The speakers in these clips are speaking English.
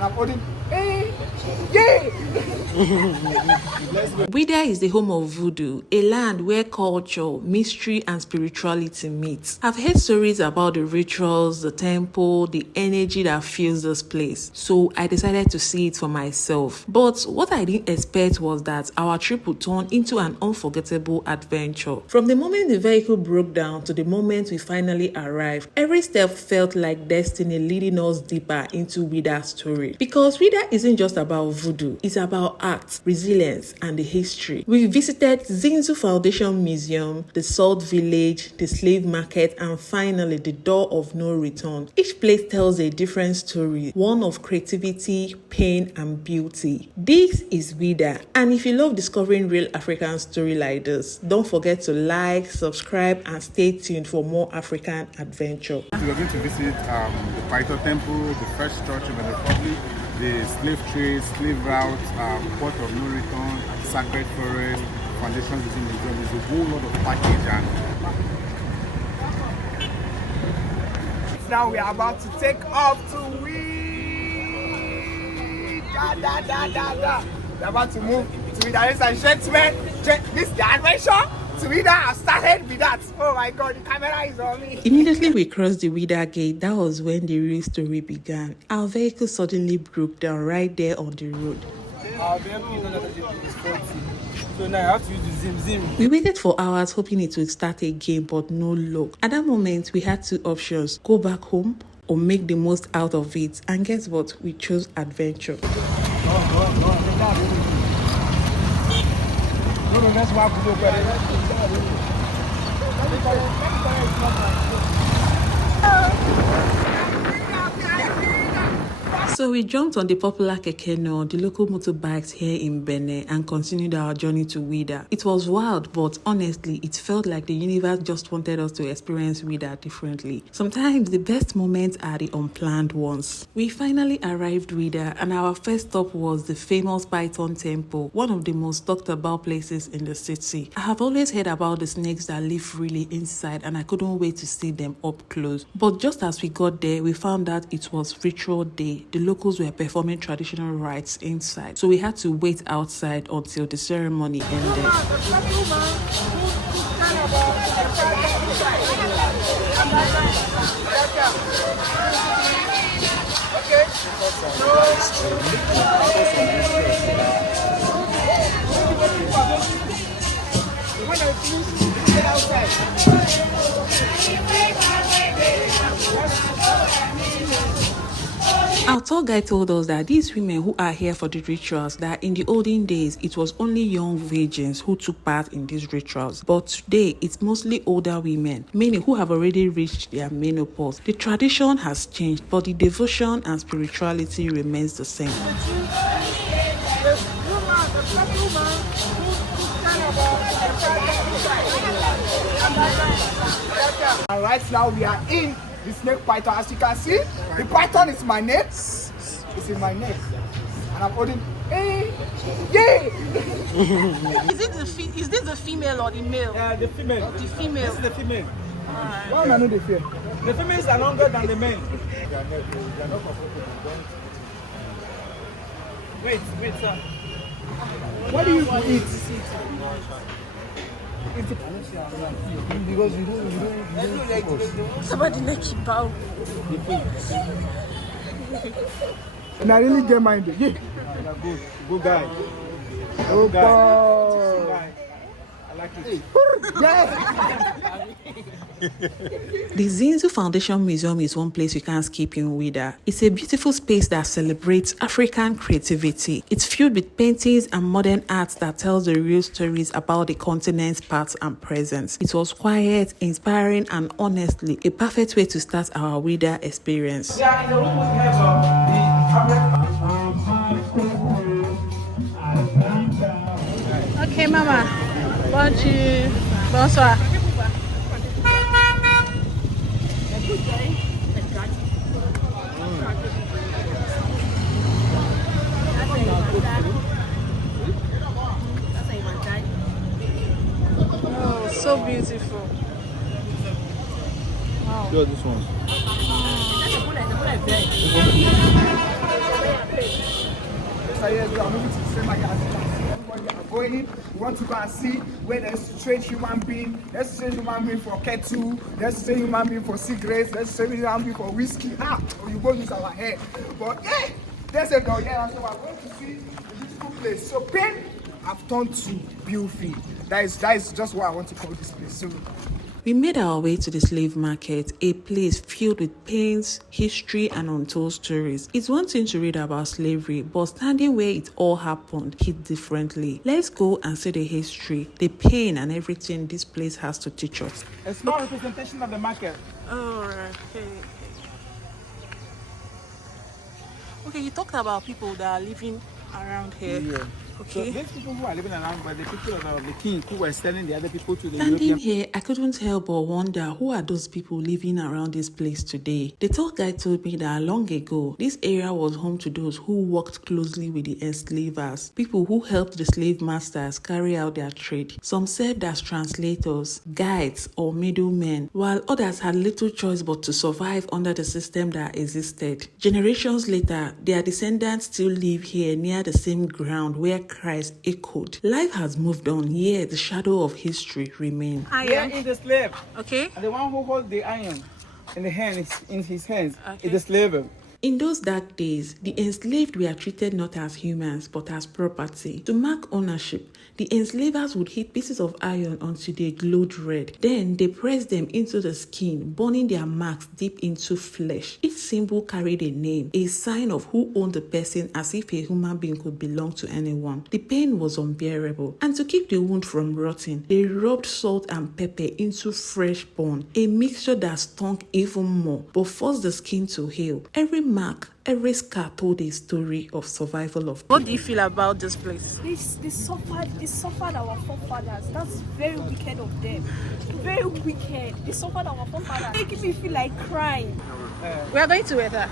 and I'm holding. Hey, yay! Ouidah is the home of voodoo, a land where culture, mystery, and spirituality meet. I've heard stories about the rituals, the temple, the energy that fills this place, so I decided to see it for myself. But what I didn't expect was that our trip would turn into an unforgettable adventure. From the moment the vehicle broke down to the moment we finally arrived, every step felt like destiny leading us deeper into Ouidah's story. Because Ouidah isn't just about voodoo, it's about art, resilience, and the history. We visited Zinzou Foundation Museum, the Salt Village, the Slave Market, and finally the Door of No Return. Each place tells a different story, one of creativity, pain, and beauty. This is Ouidah, and if you love discovering real African story like this, don't forget to like, subscribe, and stay tuned for more African adventure. We are going to visit the Python Temple, the first church in the Republic, the slave trade, slave route, port of no return, sacred forest, foundation museum. There's a whole lot of package. And now we are about to take off to Ouidah. We're about to move to Ouidah. Ladies and gentlemen, this is the adventure. Ouidah, I started with that. Oh my God, the camera is on me. Immediately we crossed the Ouidah gate, that was when the real story began. Our vehicle suddenly broke down right there on the road. Our vehicle is not faulty. So now I have to use the Zim. We waited for hours hoping it would start again, but no luck. At that moment, we had two options: go back home or make the most out of it. And guess what? We chose adventure. So we jumped on the popular kekeno, the local motorbikes here in Benin, and continued our journey to Ouidah. It was wild, but honestly, it felt like the universe just wanted us to experience Ouidah differently. Sometimes the best moments are the unplanned ones. We finally arrived Ouidah, and our first stop was the famous Python Temple, one of the most talked about places in the city. I have always heard about the snakes that live freely inside, and I couldn't wait to see them up close. But just as we got there, we found out it was ritual day. The locals were performing traditional rites inside, so we had to wait outside until the ceremony ended. Our tour guide told us that these women who are here for the rituals, that in the olden days, it was only young virgins who took part in these rituals. But today, it's mostly older women, many who have already reached their menopause. The tradition has changed, but the devotion and spirituality remains the same. And right now we are in the snake python. As you can see, the python is my neck. It's in my neck, and I'm holding. Hey, yay! Is this the female or the male? Yeah, the female. The female. This is the female. Why am I not the female? The females are longer than the men. Wait, sir. What do you eat? Because you don't Somebody make it bow. And I really get mine. Yeah. Good guy. Oh guy. I like it. Yes. The Zinzou Foundation Museum is one place you can't skip in Ouidah. It's a beautiful space that celebrates African creativity. It's filled with paintings and modern art that tells the real stories about the continent's past and present. It was quiet, inspiring, and honestly, a perfect way to start our Ouidah experience. Okay, Mama. Bonjour. Bonsoir. Oh, so beautiful. Wow. Sure, this one. yes, we are moving to the slave market as you can see. Everybody are going. We want to go and see where there's trade human being. Let's trade human being for kettle. Let's trade human being for cigarettes. Let's trade human being for whiskey. You both use our head. But yeah, there's a door here. And so we're going to see a beautiful place. So pain have turned to beauty. That is just what I want to call this place. So we made our way to the slave market, a place filled with pains, history, and untold stories. It's one thing to read about slavery, but standing where it all happened hit differently. Let's go and see the history, the pain, and everything this place has to teach us. a small representation of the market. Alright. Okay, you talked about people that are living around here. Yeah. So Okay. these people who are living around were the people of the king who were selling the other people to the Standing European. here, I couldn't help but wonder who are those people living around this place today. The tour guide told me that long ago, this area was home to those who worked closely with the enslavers, people who helped the slave masters carry out their trade. Some served as translators, guides, or middlemen, while others had little choice but to survive under the system that existed. Generations later, their descendants still live here near the same ground where Christ echoed. Life has moved on, yet the shadow of history remains. Here Iron. is the slave. Okay. And the one who holds the iron in the hand, in his hands, Okay. is the slave. In those dark days, the enslaved were treated not as humans but as property. To mark ownership, the enslavers would heat pieces of iron until they glowed red. Then they pressed them into the skin, burning their marks deep into flesh. Each symbol carried a name, a sign of who owned the person, as if a human being could belong to anyone. The pain was unbearable, and to keep the wound from rotting, they rubbed salt and pepper into fresh bone, a mixture that stunk even more but forced the skin to heal. Every mark, every scar told a story of survival of What do you feel about this place? They suffered our forefathers. That's very wicked of them. Very wicked. They suffered our forefathers. Making me feel like crying. We are going to Ouidah.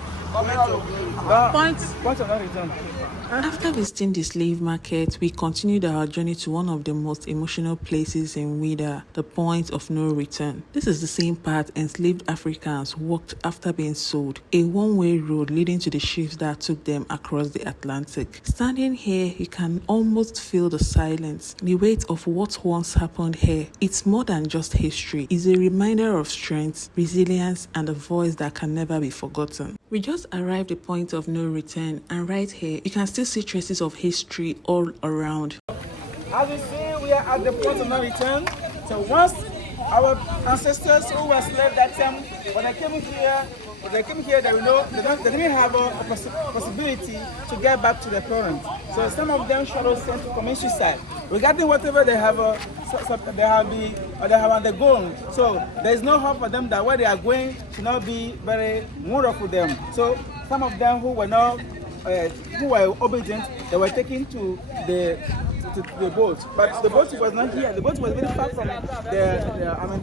Point. Point of no return. After visiting the slave market, we continued our journey to one of the most emotional places in Ouidah, the point of no return. This is the same path enslaved Africans walked after being sold, a one-way road leading to the ships that took them across the Atlantic. Standing here, you can almost feel the silence, the weight of what once happened here. It's more than just history. It's a reminder of strength, resilience, and a voice that can never be forgotten. We just arrived at the point of no return, and right here, you can still see traces of history all around. As you see, we are at the point of no return. So once our ancestors who were slaves that time, when they came here, they know they didn't have a possibility to get back to their parents. So some of them shall sent to commit suicide. Regarding whatever they have, they have undergone. So there is no hope for them that where they are going should not be very wonderful for them. So some of them who were obedient, they were taken to the boat, but the boat was not here. The boat was very far from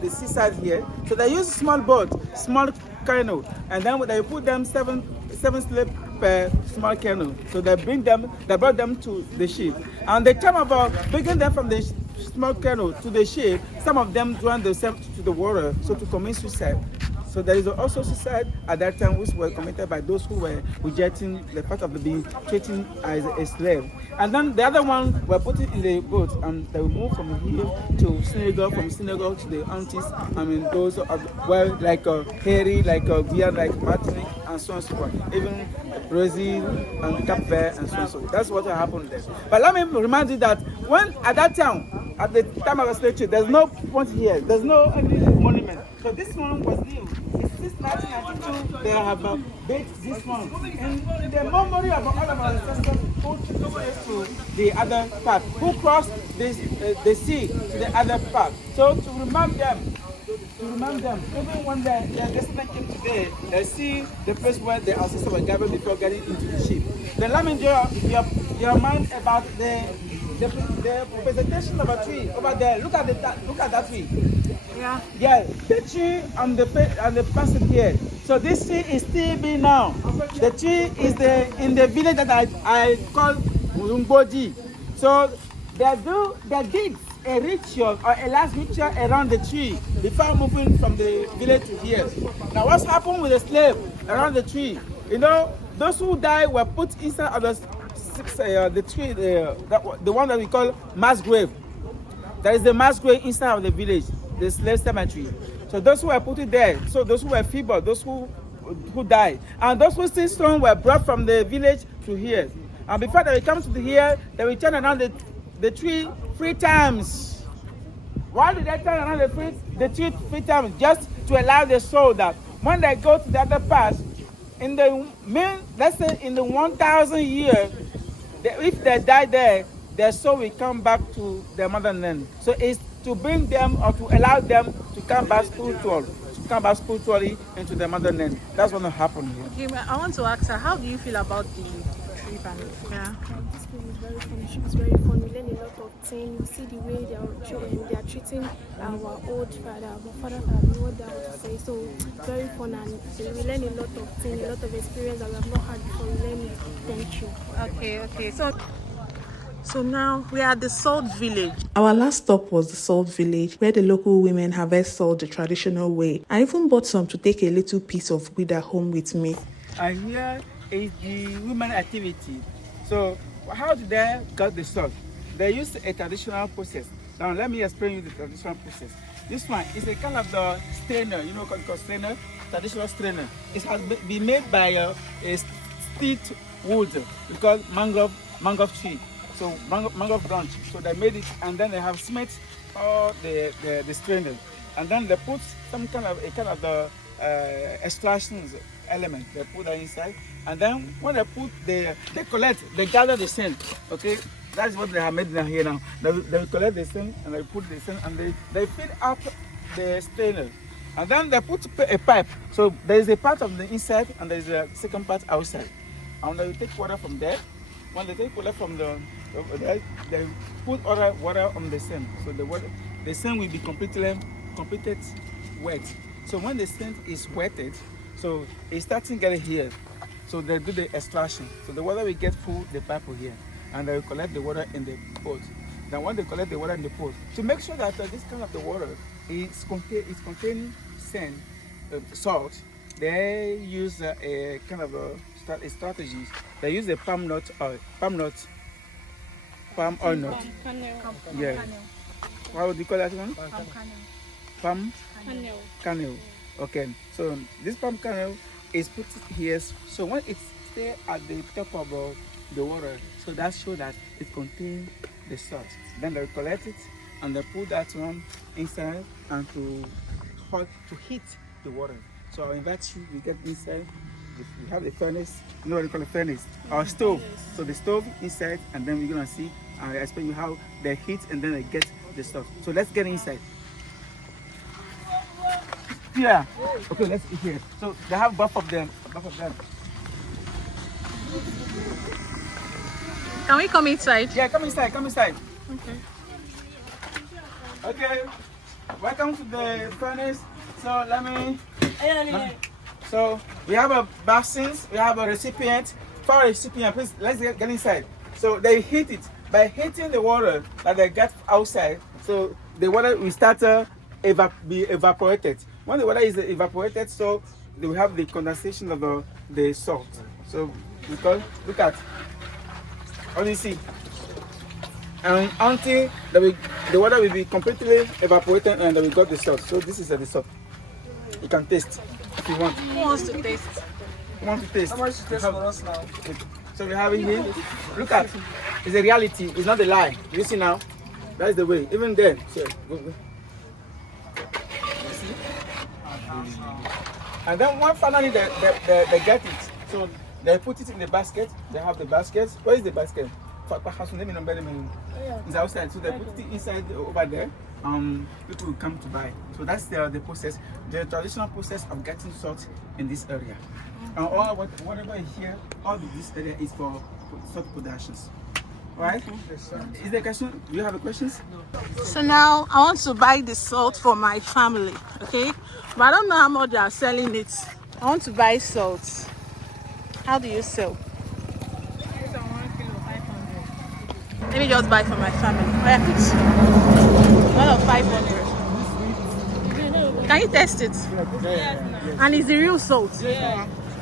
the seaside here. So they used small boat, small canoe, and then they put them seven slaves per small canoe. So they brought them to the ship. And the time about bringing them from the small canoe to the ship, some of them drowned themselves to the water, so to commit suicide. So there is also suicide at that time, which were committed by those who were rejecting the fact of being treated as a slave. And then the other one were put in the boat, and they moved from here to Senegal, from Senegal to the Antilles. Those were like Haiti, like Guyana, like Martinique, and so on and so forth. Even Brazil and Cape Verde, and so on and so forth. That's what happened there. But let me remind you that at the time of the slave trade, there's no point here. There's no any monument. So this one was new. Since 1992, they have built this one. And the memory of all of our ancestors who took us to the other part, who crossed the sea to the other part. So to remind them, even when their descendants came today, they see the place where the ancestors were gathered before getting into the ship. Then let me draw your mind about the representation of a tree over there. Look at that tree. Yeah. Yeah, the tree and the person here. So this tree is still being now. The tree is in the village that I call Murumboji. So they did a ritual or a last ritual around the tree before moving from the village to here. Now what's happened with the slave around the tree? You know, those who died were put inside of the the tree, the one that we call mass grave. There is the mass grave inside of the village, the slave cemetery. So those who were put it there, so those who were feeble, those who died, and those who still strong were brought from the village to here. And before they come to here, they will turn around the tree 3 times. Why do they turn around the tree 3 times? Just to allow the soul that when they go to the other part, in the let's say in the 1,000 years, if they die there, their soul will come back to their motherland. So it's to bring them or to allow them to come back spiritually into their motherland. That's what will happen here. Okay, I want to ask her, how do you feel about the trip and yeah? This film is very fun. The show is very fun. We learn a lot of things. You see the way they are treating our old father, our father, what they have to say. So very fun, and we learn a lot of things, a lot of experience that we have not had before. We learn it. Thank you. Okay. So now we are at the salt village. Our last stop was the salt village, where the local women harvest salt the traditional way. I even bought some to take a little piece of Ouidah home with me. And here is the women activity. So how did they get the salt? They use a traditional process. Now let me explain you the traditional process. This one is a kind of the strainer, you know what it's called strainer? Traditional strainer. It has been made by a stick wood, because mangrove tree. So mangrove branch. So they made it, and then they have smelt all the strainer, and then they put some kind of the extractions element. They put that inside, and then when they gather the sand. Okay, that's what they have made down here now. They collect the sand and they put the sand, and they fill up the strainer, and then they put a pipe. So there is a part of the inside, and there is a second part outside, and they take water from there. When they take water from they put other water on the sand. So the sand will be completed wet. So when the sand is wetted, so it's starting getting here. So they do the extraction. So the water will get through the pipe here, and they will collect the water in the pot. Then when they collect the water in the pot, to make sure that this kind of the water is containing sand, salt, they use a kind of a strategies. They use the palm oil nut. Yeah. What would you call that one? Palm kernel. Okay. So this palm kernel is put here. So when it stays at the top of the water, so that shows that it contains the salt. Then they collect it and they put that one inside and to heat the water. So I invite you to get inside. We have the furnace, you know what we call a furnace, or stove. So the stove inside, and then we're gonna see. I explain you how they heat and then they get the stuff. So let's get inside. Yeah. Okay, let's eat here. So they have both of them. Can we come inside? Yeah, come inside. Okay. Welcome to the furnace. So let me. So we have a basins, we have a recipient. For a recipient, please let's get inside. So they heat it. By heating the water that they get outside, so the water will start to be evaporated. When the water is evaporated, so they will have the condensation of the salt. So look at, what do you see? And until the water will be completely evaporated and we got the salt. So this is the salt. You can taste if you want. Who wants to taste? Who wants to taste? How much to taste for us now? So we have it here. Look at, it's a reality. It's not a lie. You see now? That is the way. Even then, so go. And then when finally they get it, so they put it in the basket. They have the basket. Where is the basket? It's outside. So they put it inside over there. People will come to buy. So that's the process, the traditional process of getting salt in this area. And whatever is here, all of this area is for salt productions. Right? Is there a question? Do you have a questions? So now I want to buy the salt for my family, okay? But I don't know how much they are selling it. I want to buy salt. How do you sell? Let me just buy for my family. Where put one of 500. Can you test it? And it's the real salt.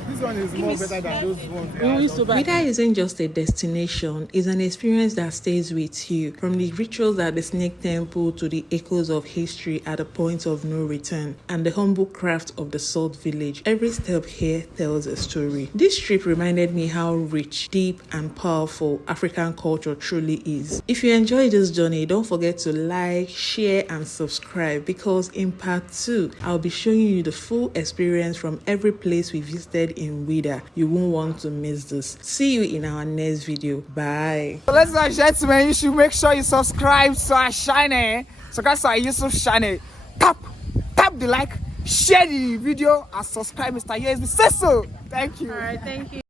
This one is more better than those ones. Ouidah isn't just a destination, it's an experience that stays with you. From the rituals at the Snake Temple to the echoes of history at the point of no return and the humble craft of the Salt Village, every step here tells a story. This trip reminded me how rich, deep and powerful African culture truly is. If you enjoyed this journey, don't forget to like, share and subscribe, because in part 2, I'll be showing you the full experience from every place we visited in Ouidah. You won't want to miss this. See you in our next video. Bye. So ladies and gentlemen, you should make sure you subscribe to our channel. Subscribe to our YouTube channel. Tap the like, share the video and subscribe. Mr. USB says so. Thank you. All right, thank you.